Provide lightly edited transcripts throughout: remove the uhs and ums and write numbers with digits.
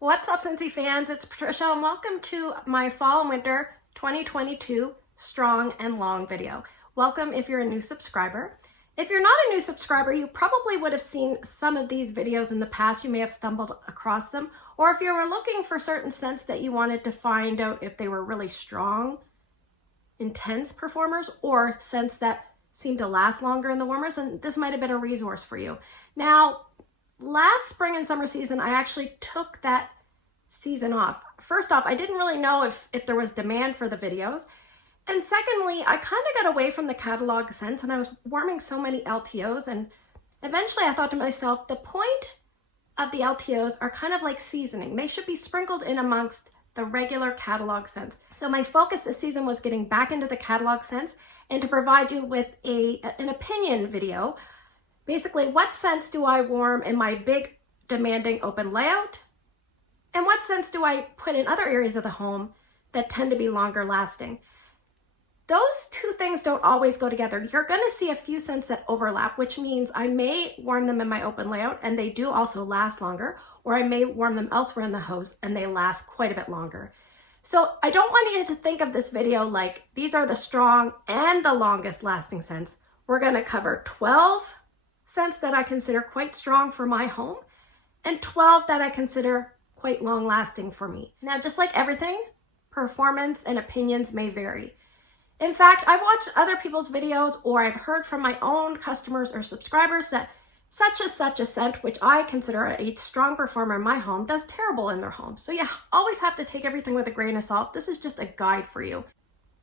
What's up, Scentsy fans? It's Patricia and welcome to my fall and winter 2022 strong and long video. Welcome if you're a new subscriber. If you're not a new subscriber, you probably would have seen some of these videos in the past. You may have stumbled across them. Or if you were looking for certain scents that you wanted to find out if they were really strong, intense performers, or scents that seem to last longer in the warmers, and this might have been a resource for you. Now, last spring and summer season, I actually took that season off. First off, I didn't really know if there was demand for the videos. And secondly, I kind of got away from the catalog scents and I was warming so many LTOs, and eventually I thought to myself, the point of the LTOs are kind of like seasoning. They should be sprinkled in amongst the regular catalog scents. So my focus this season was getting back into the catalog scents and to provide you with an opinion video. Basically, what scents do I warm in my big demanding open layout? And what scents do I put in other areas of the home that tend to be longer lasting? Those two things don't always go together. You're going to see a few scents that overlap, which means I may warm them in my open layout and they do also last longer, or I may warm them elsewhere in the house and they last quite a bit longer. So I don't want you to think of this video like these are the strong and the longest lasting scents. We're going to cover 12 scents that I consider quite strong for my home and 12 that I consider quite long lasting for me. Now, just like everything, performance and opinions may vary. In fact, I've watched other people's videos or I've heard from my own customers or subscribers that such a scent, which I consider a strong performer in my home, does terrible in their home. So you always have to take everything with a grain of salt. This is just a guide for you.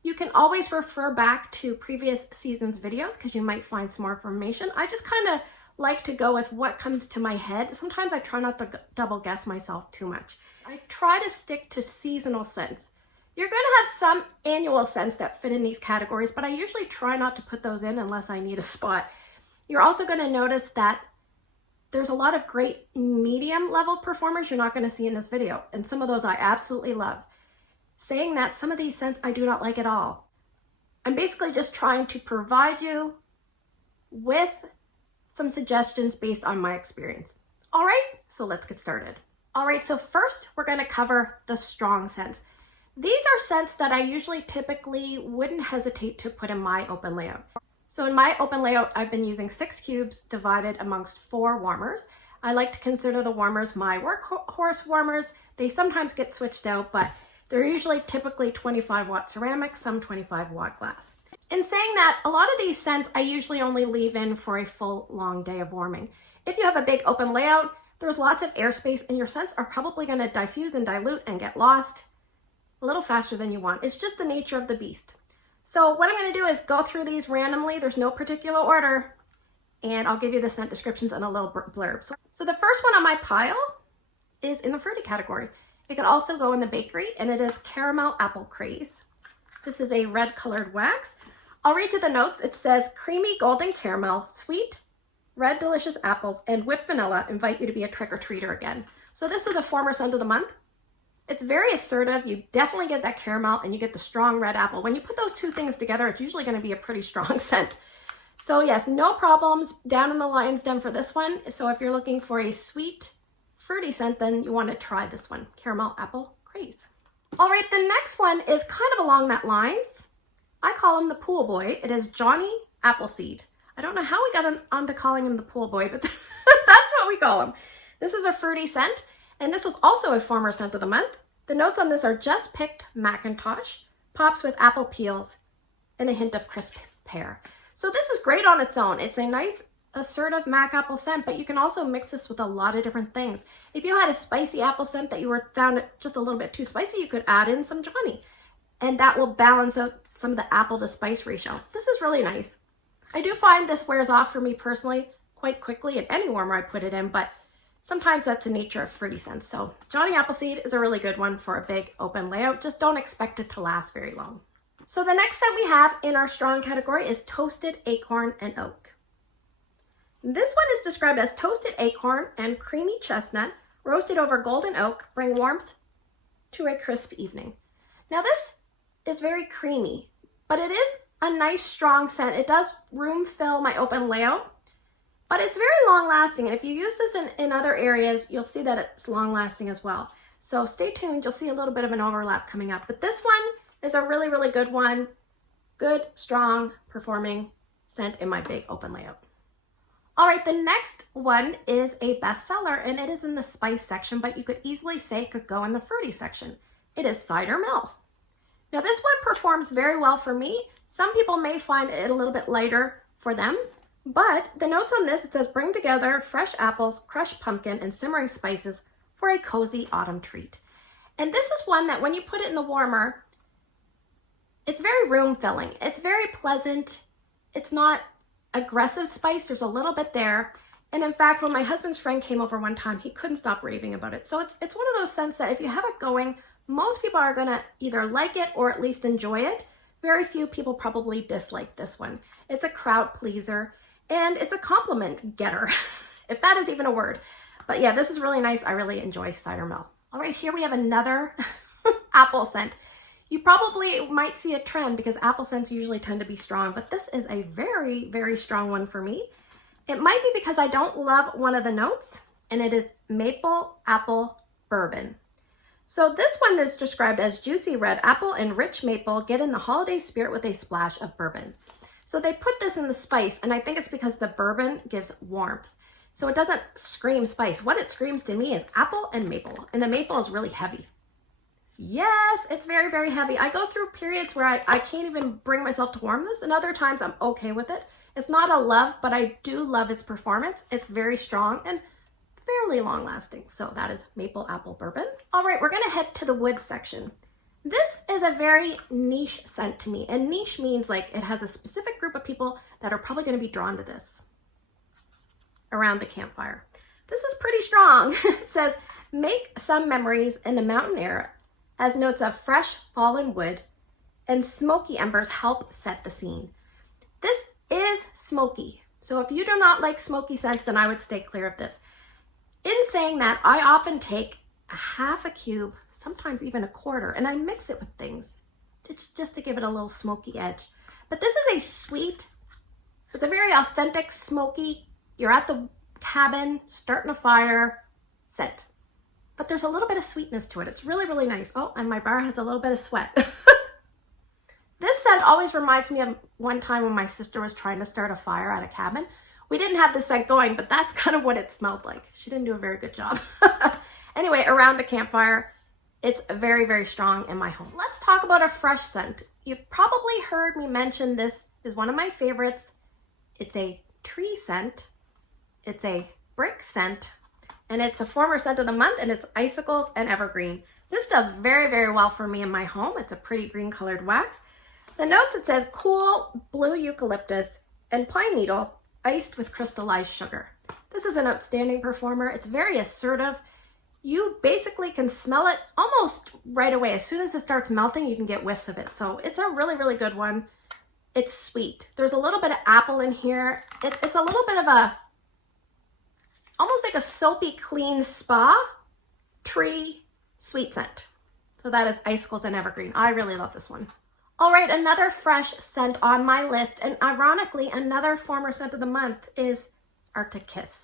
You can always refer back to previous seasons' videos because you might find some more information. I just kind of like to go with what comes to my head. Sometimes I try not to double guess myself too much. I try to stick to seasonal scents. You're going to have some annual scents that fit in these categories, but I usually try not to put those in unless I need a spot. You're also going to notice that there's a lot of great medium level performers you're not going to see in this video, and some of those I absolutely love. Saying that, some of these scents I do not like at all. I'm basically just trying to provide you with some suggestions based on my experience. All right, so let's get started. All right, so first we're going to cover the strong scents. These are scents that I usually typically wouldn't hesitate to put in my open layout. So in my open layout, I've been using 6 cubes divided amongst 4 warmers. I like to consider the warmers my workhorse warmers. They sometimes get switched out, but they're usually typically 25 watt ceramic, some 25 watt glass. In saying that, a lot of these scents I usually only leave in for a full long day of warming. If you have a big open layout, there's lots of airspace and your scents are probably going to diffuse and dilute and get lost a little faster than you want. It's just the nature of the beast. So what I'm going to do is go through these randomly. There's no particular order, and I'll give you the scent descriptions and a little blurb. So the first one on my pile is in the fruity category. It could also go in the bakery, and it is Caramel Apple Craze. This is a red colored wax. I'll read you the notes. It says, creamy golden caramel, sweet, red delicious apples, and whipped vanilla invite you to be a trick-or-treater again. So this was a former scent of the month. It's very assertive. You definitely get that caramel and you get the strong red apple. When you put those two things together, it's usually going to be a pretty strong scent. So yes, no problems down in the lion's den for this one. So if you're looking for a sweet, fruity scent, then you want to try this one, Caramel Apple Craze. All right, the next one is kind of along that lines. I call him the pool boy. It is Johnny Appleseed. I don't know how we got onto calling him the pool boy, but that's what we call him. This is a fruity scent. And this was also a former scent of the month. The notes on this are just picked Macintosh, pops with apple peels, and a hint of crisp pear. So this is great on its own. It's a nice assertive Mac apple scent, but you can also mix this with a lot of different things. If you had a spicy apple scent that you found it just a little bit too spicy, you could add in some Johnny, and that will balance out some of the apple to spice ratio. This is really nice. I do find this wears off for me personally quite quickly in any warmer I put it in, but sometimes that's the nature of fruity scents. So Johnny Appleseed is a really good one for a big open layout. Just don't expect it to last very long. So the next scent we have in our strong category is Toasted Acorn and Oak. This one is described as toasted acorn and creamy chestnut, roasted over golden oak, bring warmth to a crisp evening. Now this is very creamy, but it is a nice strong scent. It does room fill my open layout. But it's very long lasting, and if you use this in other areas, you'll see that it's long lasting as well. So stay tuned, you'll see a little bit of an overlap coming up. But this one is a really, really good one. Good, strong, performing scent in my big open layout. All right, the next one is a bestseller, and it is in the spice section, but you could easily say it could go in the fruity section. It is Cider Mill. Now this one performs very well for me. Some people may find it a little bit lighter for them, but the notes on this, it says bring together fresh apples, crushed pumpkin, and simmering spices for a cozy autumn treat. And this is one that when you put it in the warmer, it's very room filling. It's very pleasant. It's not aggressive spice. There's a little bit there. And in fact, when my husband's friend came over one time, he couldn't stop raving about it. So it's one of those scents that if you have it going, most people are gonna either like it or at least enjoy it. Very few people probably dislike this one. It's a crowd pleaser and it's a compliment getter, if that is even a word. But yeah, this is really nice. I really enjoy Cider Mill. All right, here we have another apple scent. You probably might see a trend because apple scents usually tend to be strong, but this is a very, very strong one for me. It might be because I don't love one of the notes, and it is maple apple bourbon. So this one is described as juicy red apple and rich maple. Get in the holiday spirit with a splash of bourbon. So they put this in the spice, and I think it's because the bourbon gives warmth. So it doesn't scream spice. What it screams to me is apple and maple, and the maple is really heavy. Yes, it's very, very heavy. I go through periods where I can't even bring myself to warm this, and other times I'm okay with it. It's not a love, but I do love its performance. It's very strong and fairly long lasting. So that is maple apple bourbon. All right, we're gonna head to the wood section. This is a very niche scent to me, and niche means like it has a specific group of people that are probably gonna be drawn to this around the campfire. This is pretty strong. It says, make some memories in the mountain air as notes of fresh fallen wood and smoky embers help set the scene. This is smoky. So if you do not like smoky scents, then I would stay clear of this. In saying that, I often take a half a cube, sometimes even a quarter, and I mix it with things just to give it a little smoky edge. But this is a sweet, it's a very authentic smoky, you're at the cabin, starting a fire scent. But there's a little bit of sweetness to it. It's really, really nice. Oh, and my bar has a little bit of sweat. This scent always reminds me of one time when my sister was trying to start a fire at a cabin. We didn't have this scent going, but that's kind of what it smelled like. She didn't do a very good job. Anyway, around the campfire, it's very, very strong in my home. Let's talk about a fresh scent. You've probably heard me mention this is one of my favorites. It's a tree scent. It's a brick scent. And it's a former scent of the month, and it's icicles and evergreen. This does very, very well for me in my home. It's a pretty green colored wax. The notes, it says cool blue eucalyptus and pine needle iced with crystallized sugar. This is an outstanding performer. It's very assertive. You basically can smell it almost right away. As soon as it starts melting, you can get whiffs of it. So it's a really, really good one. It's sweet. There's a little bit of apple in here. It's a little bit of a almost like a soapy clean spa tree sweet scent. So that is icicles and evergreen. I really love this one. All right, another fresh scent on my list, and ironically, another former scent of the month is Arctic Kiss.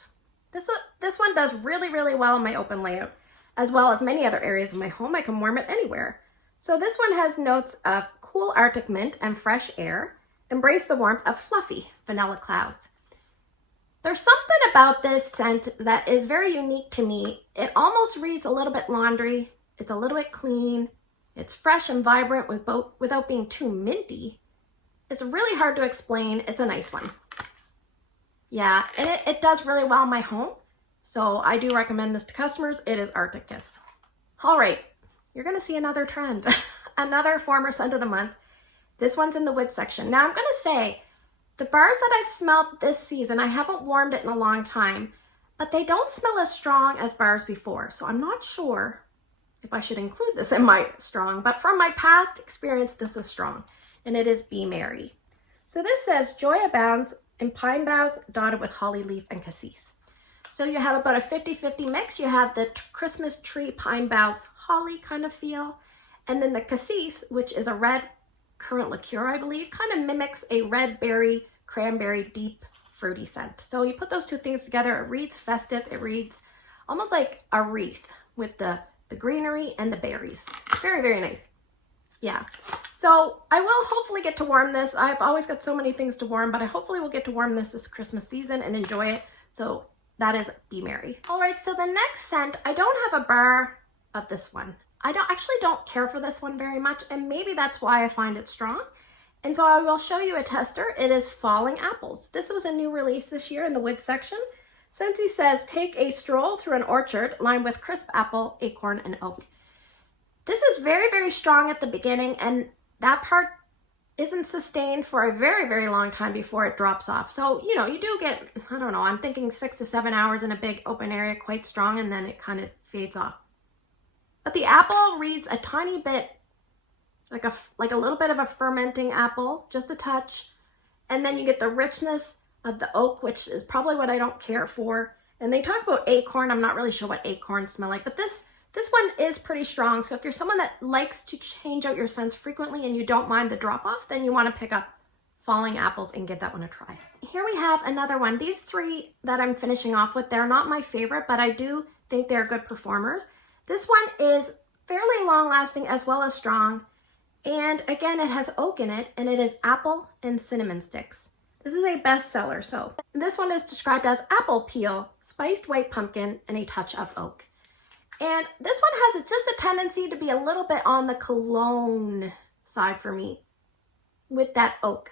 This one does really, really well in my open layout, as well as many other areas of my home. I can warm it anywhere. So this one has notes of cool Arctic mint and fresh air. Embrace the warmth of fluffy vanilla clouds. There's something about this scent that is very unique to me. It almost reads a little bit laundry. It's a little bit clean. It's fresh and vibrant without being too minty. It's really hard to explain. It's a nice one. Yeah, and it does really well in my home. So I do recommend this to customers. It is Arctic Kiss. All right, you're gonna see another trend. Another former scent of the month. This one's in the wood section. Now I'm gonna say, the bars that I've smelled this season, I haven't warmed it in a long time, but they don't smell as strong as bars before. So I'm not sure if I should include this in my strong, but from my past experience, this is strong, and it is Be Merry. So this says, joy abounds in pine boughs dotted with holly leaf and cassis. So you have about a 50-50 mix. You have the Christmas tree pine boughs holly kind of feel, and then the cassis, which is a red currant liqueur, I believe, kind of mimics a red berry, cranberry, deep, fruity scent. So you put those two things together, it reads festive, it reads almost like a wreath with the the greenery, and the berries. Very, very nice. Yeah. So I will hopefully get to warm this. I've always got so many things to warm, but I hopefully will get to warm this Christmas season and enjoy it. So that is Be Merry. All right, so the next scent, I don't have a bar of this one. I actually don't care for this one very much, and maybe that's why I find it strong. And so I will show you a tester. It is Falling Apples. This was a new release this year in the wood section. Scentsy says, take a stroll through an orchard lined with crisp apple, acorn, and oak. This is very, very strong at the beginning, and that part isn't sustained for a very, very long time before it drops off. So, you know, you do get, I don't know, I'm thinking 6 to 7 hours in a big open area, quite strong, and then it kind of fades off. But the apple reads a tiny bit, like a little bit of a fermenting apple, just a touch. And then you get the richness of the oak, which is probably what I don't care for. And they talk about acorn. I'm not really sure what acorns smell like, but this one is pretty strong. So if you're someone that likes to change out your scents frequently and you don't mind the drop off, then you want to pick up Falling Apples and give that one a try. Here we have another one. These three that I'm finishing off with, they're not my favorite, but I do think they're good performers. This one is fairly long lasting as well as strong. And again, it has oak in it, and it is apple and cinnamon sticks. This is a bestseller. So this one is described as apple peel, spiced white pumpkin, and a touch of oak. And this one has just a tendency to be a little bit on the cologne side for me with that oak.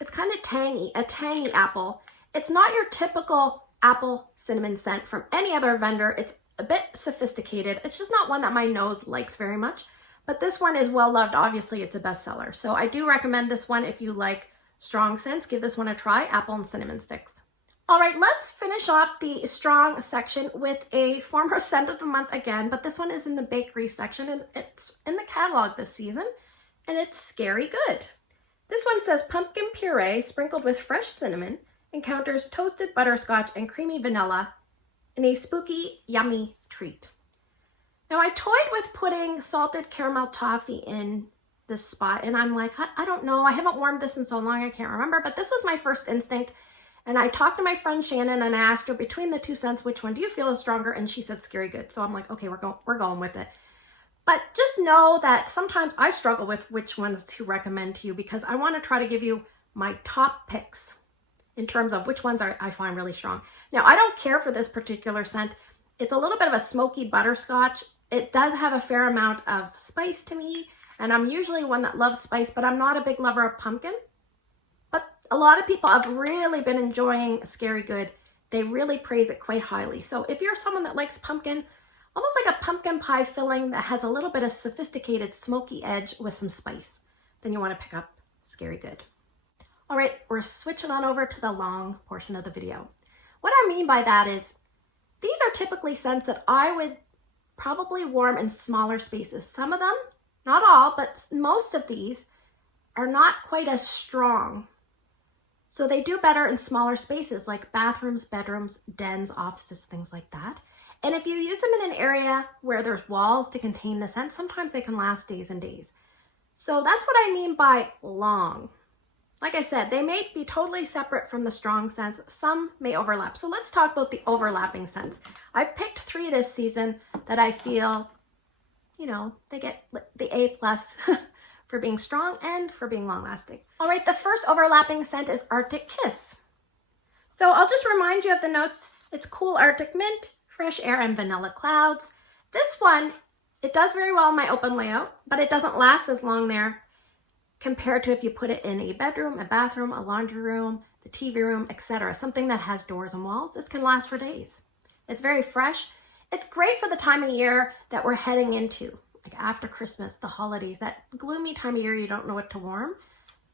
It's kind of tangy, a tangy apple. It's not your typical apple cinnamon scent from any other vendor. It's a bit sophisticated. It's just not one that my nose likes very much, but this one is well loved. Obviously, it's a bestseller. So I do recommend this one if you like strong scents. Give this one a try, apple and cinnamon sticks. All right, let's finish off the strong section with a former scent of the month again, but this one is in the bakery section and it's in the catalog this season, and it's Scary Good. This one says pumpkin puree sprinkled with fresh cinnamon encounters toasted butterscotch and creamy vanilla in a spooky, yummy treat. Now I toyed with putting salted caramel toffee in this spot, and I'm like, I don't know. I haven't warmed this in so long, I can't remember, but this was my first instinct. And I talked to my friend Shannon and I asked her, between the two scents, which one do you feel is stronger? And she said Scary Good. So I'm like, okay, we're going with it. But just know that sometimes I struggle with which ones to recommend to you because I want to try to give you my top picks in terms of which ones I find really strong. Now, I don't care for this particular scent. It's a little bit of a smoky butterscotch. It does have a fair amount of spice to me, and I'm usually one that loves spice, but I'm not a big lover of pumpkin. But a lot of people have really been enjoying Scary Good. They really praise it quite highly. So if you're someone that likes pumpkin, almost like a pumpkin pie filling that has a little bit of sophisticated smoky edge with some spice, then you want to pick up Scary Good. All right, we're switching on over to the long portion of the video. What I mean by that is these are typically scents that I would probably warm in smaller spaces. Some of them, not all, but most of these are not quite as strong. So they do better in smaller spaces like bathrooms, bedrooms, dens, offices, things like that. And if you use them in an area where there's walls to contain the scent, sometimes they can last days and days. So that's what I mean by long. Like I said, they may be totally separate from the strong scents. Some may overlap. So let's talk about the overlapping scents. I've picked 3 this season that I feel, you know, they get the A+ for being strong and for being long lasting. All right, the first overlapping scent is Arctic Kiss. So I'll just remind you of the notes. It's cool Arctic mint, fresh air, and vanilla clouds. This one, it does very well in my open layout, but it doesn't last as long there compared to if you put it in a bedroom, a bathroom, a laundry room, the TV room, etc. Something that has doors and walls. This can last for days. It's very fresh. It's great for the time of year that we're heading into, like after Christmas, the holidays, that gloomy time of year you don't know what to warm.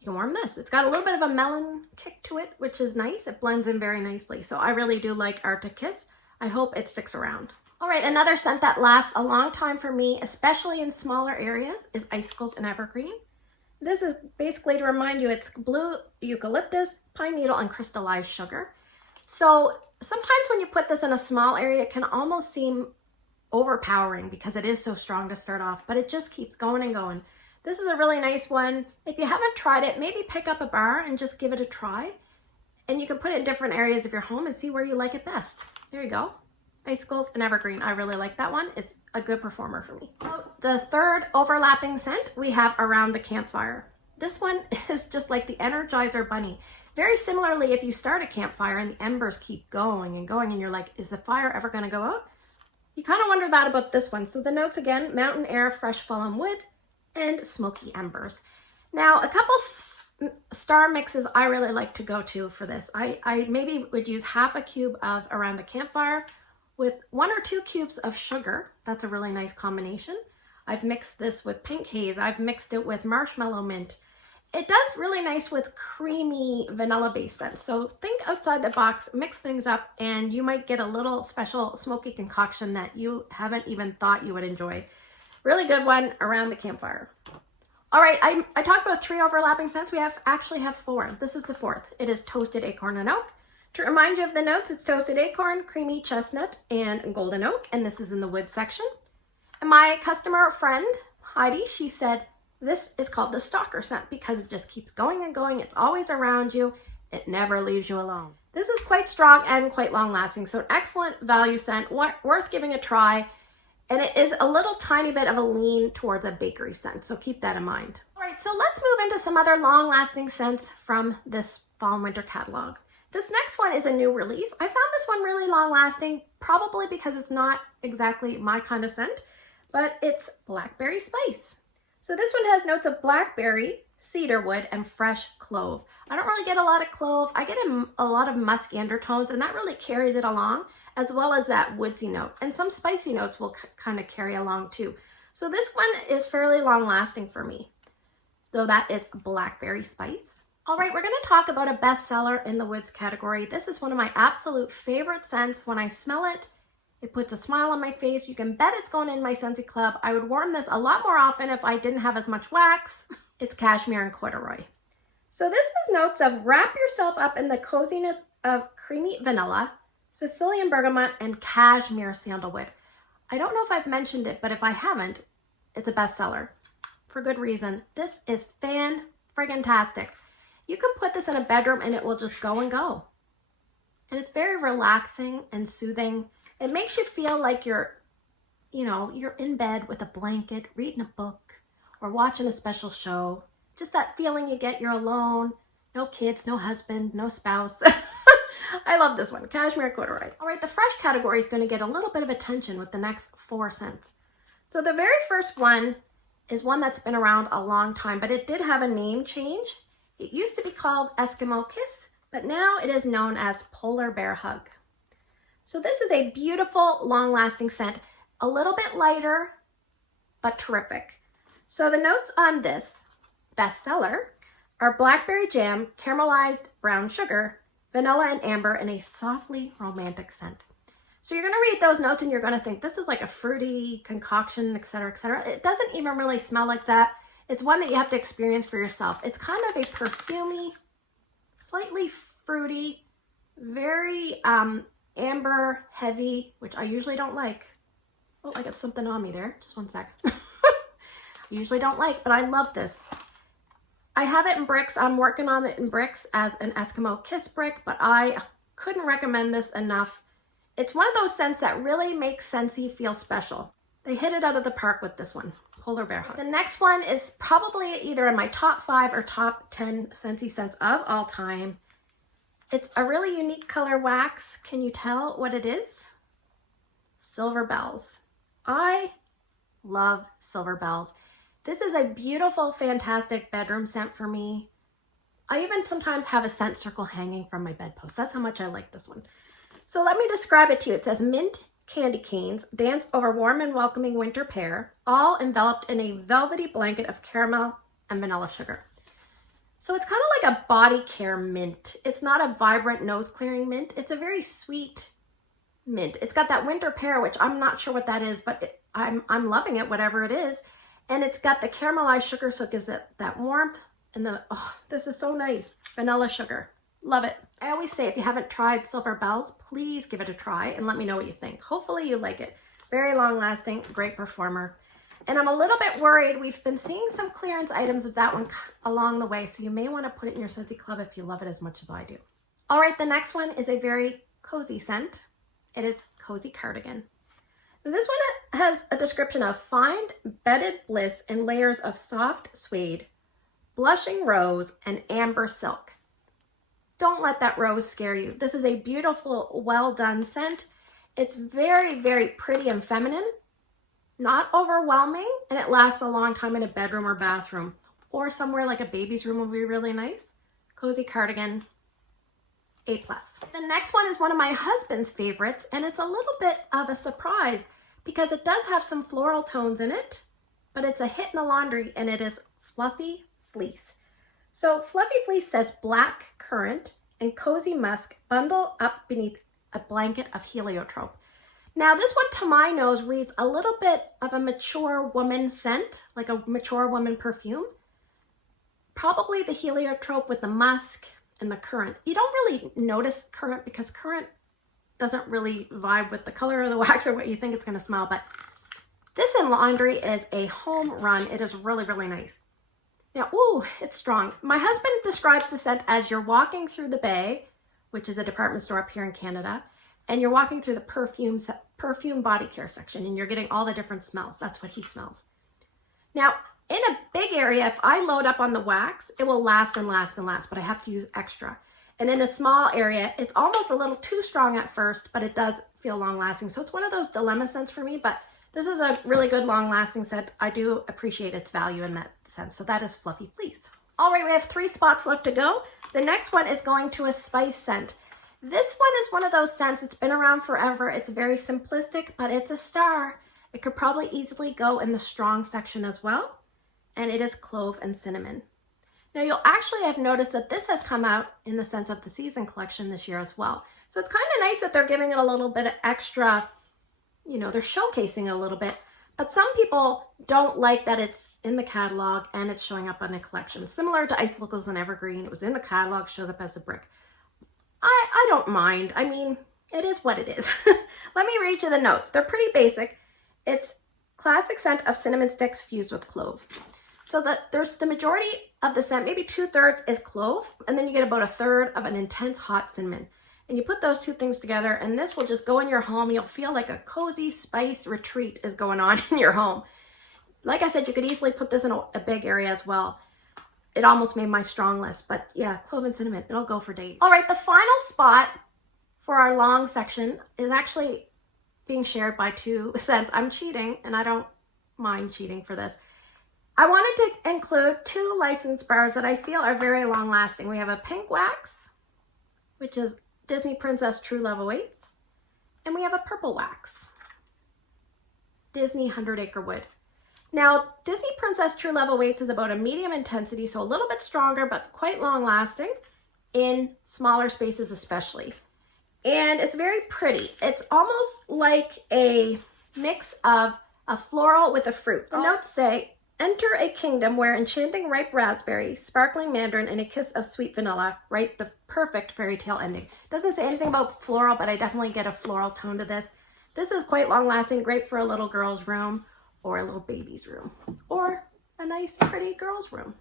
You can warm this. It's got a little bit of a melon kick to it, which is nice. It blends in very nicely. So I really do like Arctic Kiss. I hope it sticks around. All right, another scent that lasts a long time for me, especially in smaller areas, is Icicles and Evergreen. This is basically to remind you it's blue eucalyptus, pine needle, and crystallized sugar. So sometimes when you put this in a small area, it can almost seem overpowering because it is so strong to start off, but it just keeps going and going. This is a really nice one. If you haven't tried it, maybe pick up a bar and just give it a try. And you can put it in different areas of your home and see where you like it best. There you go. Icicles and Evergreen. I really like that one. It's a good performer for me. The third overlapping scent we have Around the Campfire. This one is just like the Energizer Bunny. Very similarly, if you start a campfire and the embers keep going and going and you're like, is the fire ever going to go out? You kind of wonder that about this one. So the notes again, mountain air, fresh fallen wood, and smoky embers. Now, a couple star mixes I really like to go to for this. I maybe would use half a cube of Around the Campfire with 1 or 2 cubes of sugar. That's a really nice combination. I've mixed this with pink haze. I've mixed it with marshmallow mint. It does really nice with creamy vanilla based scents. So think outside the box, mix things up, and you might get a little special smoky concoction that you haven't even thought you would enjoy. Really good one, Around the Campfire. All right, I talked about 3 overlapping scents. We actually have 4. This is the 4th. It is Toasted Acorn and Oak. To remind you of the notes, it's Toasted Acorn, Creamy Chestnut, and Golden Oak, and this is in the wood section. And my customer friend, Heidi, she said, this is called the stalker scent because it just keeps going and going. It's always around you. It never leaves you alone. This is quite strong and quite long lasting, so an excellent value scent, worth giving a try. And it is a little tiny bit of a lean towards a bakery scent, so keep that in mind. All right, so let's move into some other long-lasting scents from this fall and winter catalog. This next one is a new release. I found this one really long-lasting, probably because it's not exactly my kind of scent, but it's Blackberry Spice. So this one has notes of blackberry, cedarwood, and fresh clove. I don't really get a lot of clove. I get a lot of musky undertones, and that really carries it along, as well as that woodsy note. And some spicy notes will kind of carry along too. So this one is fairly long lasting for me. So that is Blackberry Spice. All right, we're gonna talk about a bestseller in the woods category. This is one of my absolute favorite scents. When I smell it, it puts a smile on my face. You can bet it's going in my Scentsy club. I would warm this a lot more often if I didn't have as much wax. It's Cashmere and Corduroy. So this is notes of wrap yourself up in the coziness of creamy vanilla, Sicilian bergamot, and cashmere sandalwood. I don't know if I've mentioned it, but if I haven't, it's a bestseller for good reason. This is fan-friggin-tastic. You can put this in a bedroom and it will just go and go. And it's very relaxing and soothing. It makes you feel like you're in bed with a blanket, reading a book, or watching a special show. Just that feeling you get, you're alone, no kids, no husband, no spouse. I love this one, Cashmere Corduroy. All right, the fresh category is going to get a little bit of attention with the next 4 scents. So the very first one is one that's been around a long time, but it did have a name change. It used to be called Eskimo Kiss, but now it is known as Polar Bear Hug. So this is a beautiful, long-lasting scent, a little bit lighter, but terrific. So the notes on this bestseller are blackberry jam, caramelized brown sugar, vanilla and amber, and a softly romantic scent. So you're going to read those notes and you're going to think this is like a fruity concoction, etc., etc. It doesn't even really smell like that. It's one that you have to experience for yourself. It's kind of a perfumey, slightly fruity, very amber heavy, which I usually don't like. Oh, I got something on me there. Just one sec. I usually don't like, but I love this. I have it in bricks. I'm working on it in bricks as an Eskimo Kiss brick, but I couldn't recommend this enough. It's one of those scents that really makes Scentsy feel special. They hit it out of the park with this one, Polar Bear Hug. The next one is probably either in my top 5 or top 10 Scentsy scents of all time. It's a really unique color wax. Can you tell what it is? Silver Bells. I love Silver Bells. This is a beautiful, fantastic bedroom scent for me. I even sometimes have a scent circle hanging from my bedpost. That's how much I like this one. So let me describe it to you. It says mint candy canes dance over warm and welcoming winter pear, all enveloped in a velvety blanket of caramel and vanilla sugar. So it's kind of like a body care mint. It's not a vibrant nose clearing mint. It's a very sweet mint. It's got that winter pear, which I'm not sure what that is, but I'm loving it, whatever it is. And it's got the caramelized sugar, so it gives it that warmth. And this is so nice. Vanilla sugar. Love it. I always say if you haven't tried Silver Bells, please give it a try and let me know what you think. Hopefully you like it. Very long lasting, great performer. And I'm a little bit worried. We've been seeing some clearance items of that one along the way, so you may want to put it in your Scentsy club if you love it as much as I do. All right, the next one is a very cozy scent. It is Cozy Cardigan. This one has a description of fine bedded bliss in layers of soft suede, blushing rose, and amber silk. Don't let that rose scare you. This is a beautiful, well done scent. It's very, very pretty and feminine, not overwhelming, and it lasts a long time in a bedroom or bathroom, or somewhere like a baby's room would be really nice. Cozy cardigan, A+. The next one is one of my husband's favorites, and it's a little bit of a surprise because it does have some floral tones in it, but it's a hit in the laundry, and it is Fluffy Fleece. So Fluffy Fleece says black currant and cozy musk bundle up beneath a blanket of heliotrope. Now this one to my nose reads a little bit of a mature woman scent, like a mature woman perfume. Probably the heliotrope with the musk and the currant. You don't really notice currant because currant doesn't really vibe with the color of the wax or what you think it's going to smell, but this in laundry is a home run. It is really, really nice. Now, ooh, it's strong. My husband describes the scent as you're walking through the Bay, which is a department store up here in Canada, and you're walking through the perfume body care section, and you're getting all the different smells. That's what he smells. Now, in a big area, if I load up on the wax, it will last and last and last, but I have to use extra. And in a small area, it's almost a little too strong at first, but it does feel long lasting. So it's one of those dilemma scents for me, but this is a really good long-lasting scent. I do appreciate its value in that sense. So that is Fluffy Fleece. All right, we have 3 spots left to go. The next one is going to a spice scent. This one is one of those scents. It's been around forever. It's very simplistic, but it's a star. It could probably easily go in the strong section as well. And it is Clove and Cinnamon. Now you'll actually have noticed that this has come out in the Scent of the Season collection this year as well. So it's kind of nice that they're giving it a little bit of extra, you know, they're showcasing it a little bit, but some people don't like that it's in the catalog and it's showing up on a collection. Similar to Icicles and Evergreen, it was in the catalog, shows up as a brick. I don't mind. I mean, it is what it is. Let me read you the notes. They're pretty basic. It's classic scent of cinnamon sticks fused with clove. So there's the majority of the scent, maybe 2/3 is clove, and then you get about 1/3 of an intense hot cinnamon. And you put those two things together, and this will just go in your home. You'll feel like a cozy spice retreat is going on in your home. Like I said, you could easily put this in a big area as well. It almost made my strong list, but yeah, clove and cinnamon, it'll go for days. All right, the final spot for our long section is actually being shared by 2 scents. I'm cheating, and I don't mind cheating for this. I wanted to include 2 licensed bars that I feel are very long lasting. We have a pink wax, which is Disney Princess True Love Awaits, and we have a purple wax, Disney 100 Acre Wood. Now, Disney Princess True Love Awaits is about a medium intensity, so a little bit stronger, but quite long lasting in smaller spaces especially. And it's very pretty. It's almost like a mix of a floral with a fruit. The notes say, enter a kingdom where enchanting ripe raspberry, sparkling mandarin, and a kiss of sweet vanilla write the perfect fairy tale ending. Doesn't say anything about floral, but I definitely get a floral tone to this. This is quite long lasting, great for a little girl's room or a little baby's room or a nice pretty girl's room.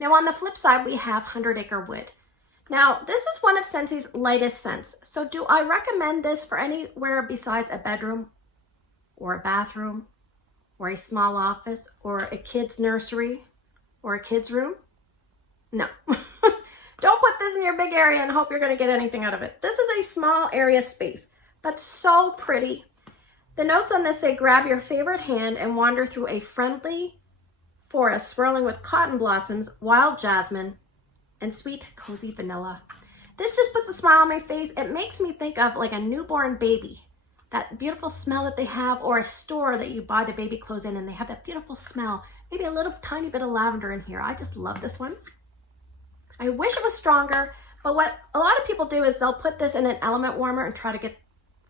Now on the flip side, we have 100 Acre Wood. Now this is one of Scentsy's lightest scents. So do I recommend this for anywhere besides a bedroom or a bathroom or a small office, or a kid's nursery, or a kid's room? No. Don't put this in your big area and hope you're going to get anything out of it. This is a small area space, but so pretty. The notes on this say, grab your favorite hand and wander through a friendly forest swirling with cotton blossoms, wild jasmine, and sweet, cozy vanilla. This just puts a smile on my face. It makes me think of like a newborn baby. That beautiful smell that they have, or a store that you buy the baby clothes in and they have that beautiful smell. Maybe a little tiny bit of lavender in here. I just love this one. I wish it was stronger, but what a lot of people do is they'll put this in an element warmer and try to get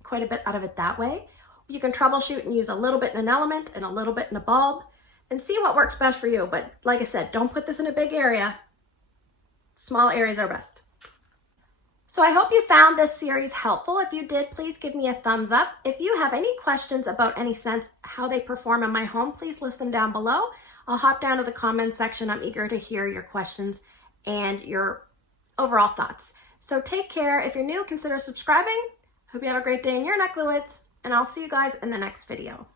quite a bit out of it that way. You can troubleshoot and use a little bit in an element and a little bit in a bulb and see what works best for you. But like I said, don't put this in a big area. Small areas are best. So I hope you found this series helpful. If you did, please give me a thumbs up. If you have any questions about any scents, how they perform in my home, please list them down below. I'll hop down to the comments section. I'm eager to hear your questions and your overall thoughts. So take care. If you're new, consider subscribing. Hope you have a great day in your neck of the woods. and I'll see you guys in the next video.